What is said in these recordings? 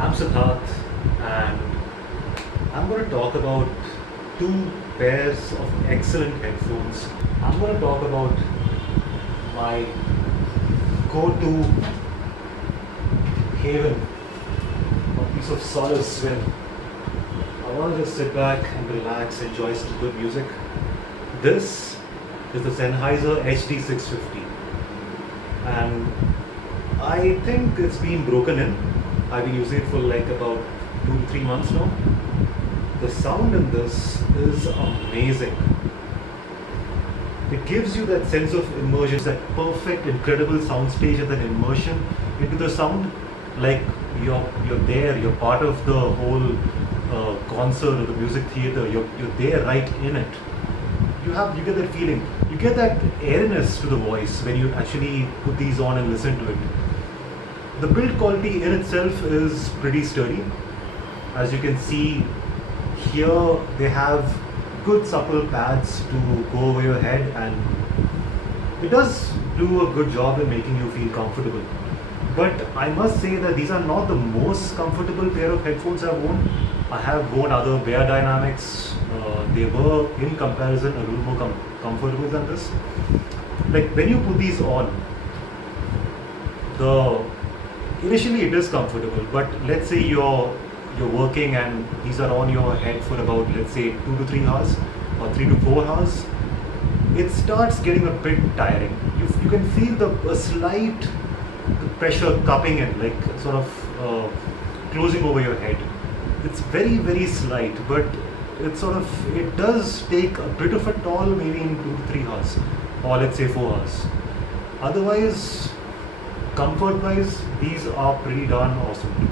I'm Siddharth, and I'm going to talk about two pairs of excellent headphones. I'm going to talk about my go-to haven, a piece of solace when I want to just sit back and relax, enjoy some good music. This is the Sennheiser HD650, and I think it's been broken in. I've been using it for like about 2 to 3 months now. The sound in this is amazing. It gives you that sense of immersion, that perfect, incredible soundstage and that immersion into the sound, like you're there, you're part of the whole concert or the music theater. You're there right in it. You get that feeling. You get that airiness to the voice when you actually put these on and listen to it. The build quality in itself is pretty sturdy. As you can see here, they have good supple pads to go over your head, and it does do a good job in making you feel comfortable. But I must say that these are not the most comfortable pair of headphones I've worn. I have worn other Bear Dynamics. They were, in comparison, a little more comfortable than this. Like when you put these on, initially it is comfortable, but let's say you're working and these are on your head for about, let's say, 2 to 3 hours or 3 to 4 hours, it starts getting a bit tiring. You can feel a slight pressure cupping in, like sort of closing over your head. It's very, very slight, but it does take a bit of a toll, maybe in 2 to 3 hours, or let's say 4 hours. Otherwise, comfort-wise, these are pretty darn awesome.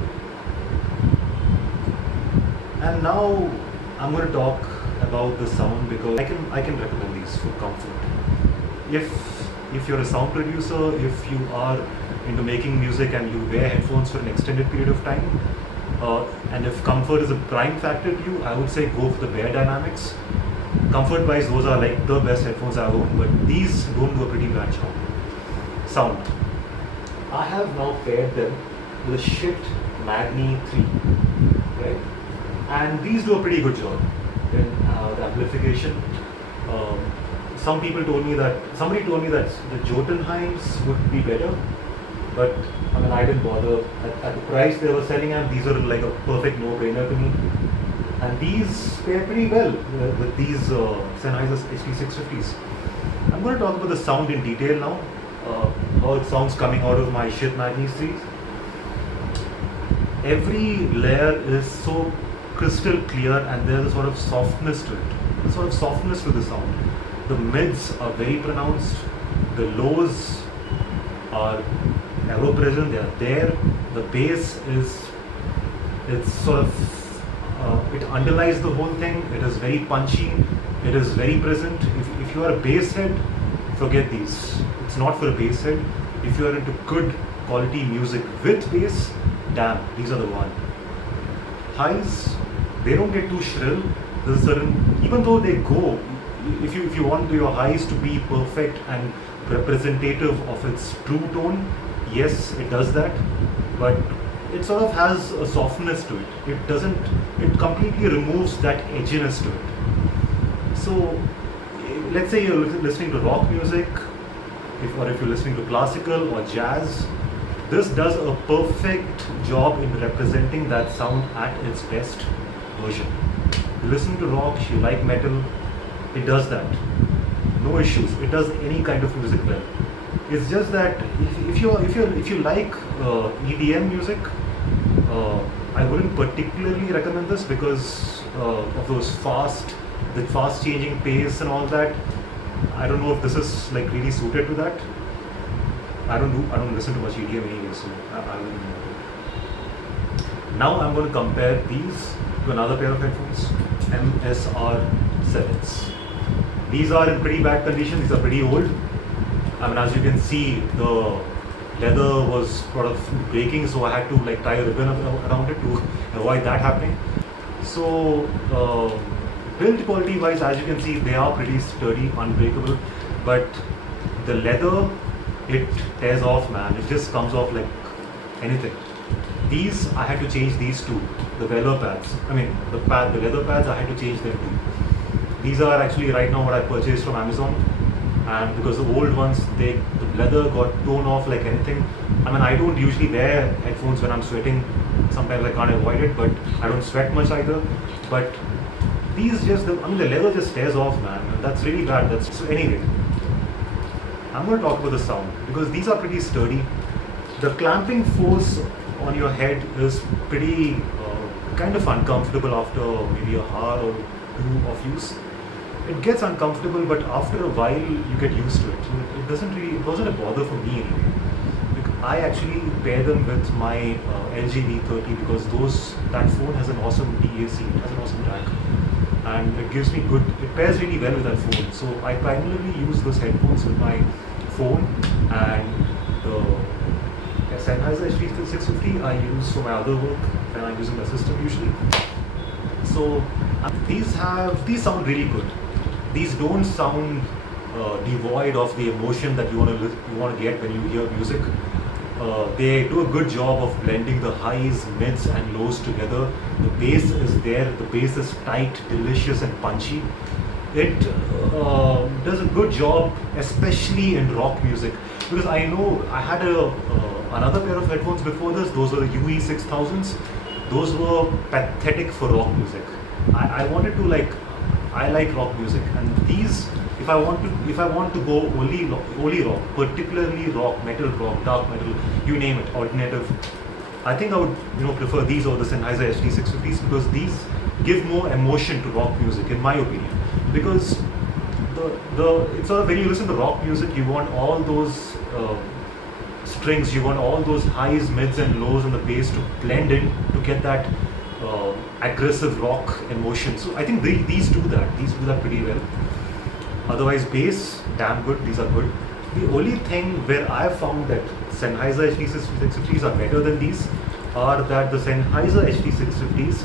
And now I'm going to talk about the sound, because I can recommend these for comfort. If you're a sound producer, if you are into making music and you wear headphones for an extended period of time, and if comfort is a prime factor to you, I would say go for the Bear Dynamics. Comfort-wise, those are like the best headphones I own, but these don't do a pretty bad job. Sound. I have now paired them with a Schiit Magni 3, right? And these do a pretty good job in the amplification. Somebody told me that the Jotunheims would be better, but I mean, I didn't bother. At the price they were selling at, these are like a perfect no-brainer to me. And these pair pretty well with these Sennheiser HD650s. I'm going to talk about the sound in detail now. How it sounds coming out of my Schiit Magni 3s. Every layer is so crystal clear, and there's a sort of softness to it. A sort of softness to the sound. The mids are very pronounced. The lows are ever present. They are there. The bass it's sort of it underlies the whole thing. It is very punchy. It is very present. If you are a bass head, forget these. It's not for a bass head. If you are into good quality music with bass, damn, these are the one. Highs, they don't get too shrill. There's a certain, even though they go, if you want your highs to be perfect and representative of its true tone, yes, it does that, but it sort of has a softness to it. It completely removes that edginess to it. So let's say you're listening to rock music, if you're listening to classical or jazz, this does a perfect job in representing that sound at its best version. You listen to rock, you like metal, it does that. No issues. It does any kind of music well. It's just that if you like EDM music, I wouldn't particularly recommend this because of the fast changing pace and all that. I don't know if this is like really suited to that. I don't listen to much EDM anyway, so I wouldn't know. Now I'm going to compare these to another pair of headphones, MSR7s. These are in pretty bad condition. These are pretty old. I mean, as you can see, the leather was sort of breaking, so I had to like tie a ribbon around it to avoid that happening. So build quality wise, as you can see, they are pretty sturdy, unbreakable, but the leather, it tears off, man. It just comes off like anything. These I had to change these two, the velour pads. I mean the leather pads, I had to change them too. These are actually right now what I purchased from Amazon, and because the old ones, the leather got torn off like anything. I mean, I don't usually wear headphones when I'm sweating. Sometimes I can't avoid it, but I don't sweat much either. But these just, the leather just tears off, man. And that's really bad. So anyway, I'm going to talk about the sound because these are pretty sturdy. The clamping force on your head is pretty kind of uncomfortable after maybe a hour or two of use. It gets uncomfortable, but after a while you get used to it. So it wasn't a bother for me anyway. I actually pair them with my LG V30 because that phone has an awesome DAC, it has an awesome jack, and it pairs really well with that phone. So I primarily use those headphones with my phone, and the Sennheiser HT650 I use for my other work when I'm using my system usually. So these sound really good. These don't sound devoid of the emotion that you want to get when you hear music. They do a good job of blending the highs, mids and lows together. The bass is there, the bass is tight, delicious and punchy. It does a good job, especially in rock music. Because I know I had another pair of headphones before this, those were the UE6000s. Those were pathetic for rock music. I like rock music, and these, if I want to go only rock, particularly rock, metal rock, dark metal, you name it, alternative, I think I would prefer these over the Sennheiser HT650s because these give more emotion to rock music, in my opinion. Because it's sort of, when you listen to rock music, you want all those strings, you want all those highs, mids and lows and the bass to blend in to get that aggressive rock emotion. So I think these do that. These do that pretty well. Otherwise, bass, damn good. These are good. The only thing where I have found that Sennheiser HT650s are better than these are that the Sennheiser HT650s,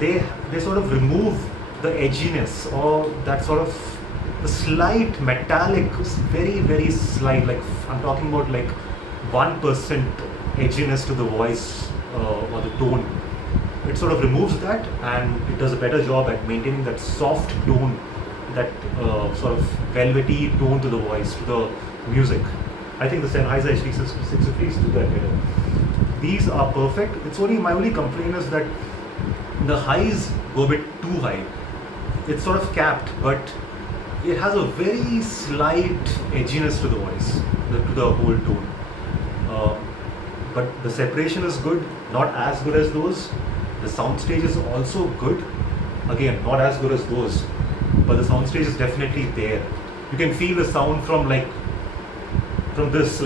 they sort of remove the edginess or that sort of the slight metallic, very, very slight, like I'm talking about like 1% edginess to the voice or the tone. It sort of removes that, and it does a better job at maintaining that soft tone, that sort of velvety tone to the voice, to the music. I think the Sennheiser HT650s do that better. These are perfect. It's only, my only complaint is that the highs go a bit too high. It's sort of capped, but it has a very slight edginess to the voice, to the whole tone. But the separation is good, not as good as those. The soundstage is also good. Again, not as good as those, but the soundstage is definitely there. You can feel the sound from this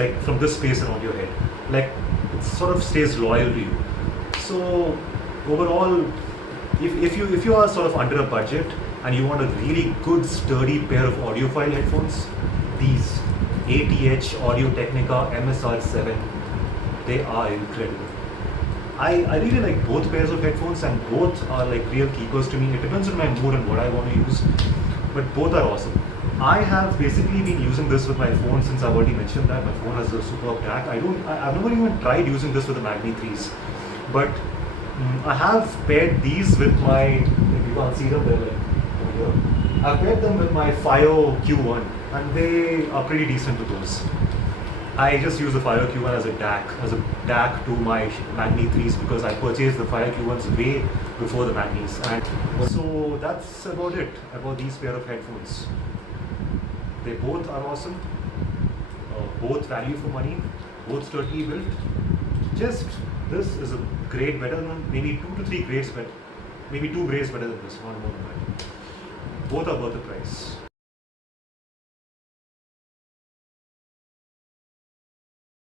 space around your head. Like, it sort of stays loyal to you. So overall, if you are sort of under a budget and you want a really good sturdy pair of audiophile headphones, these ATH Audio Technica MSR7, they are incredible. I really like both pairs of headphones, and both are like real keepers to me. It depends on my mood and what I want to use, but both are awesome. I have basically been using this with my phone since I've already mentioned that. My phone has a superb DAC. I've never even tried using this with the Magni 3s, but I have paired these with my, if you can't see them, they're like over here. I've paired them with my FiO Q1, and they are pretty decent with those. I just use the FiO Q1 as a DAC to my Magni 3s because I purchased the FiO Q1s way before the Magnis. And so that's about it, about these pair of headphones. They both are awesome, both value for money, both sturdily built. Just this is a grade better than, maybe 2 to 3 grades better, maybe 2 grades better than this, not more than that. Both are worth the price.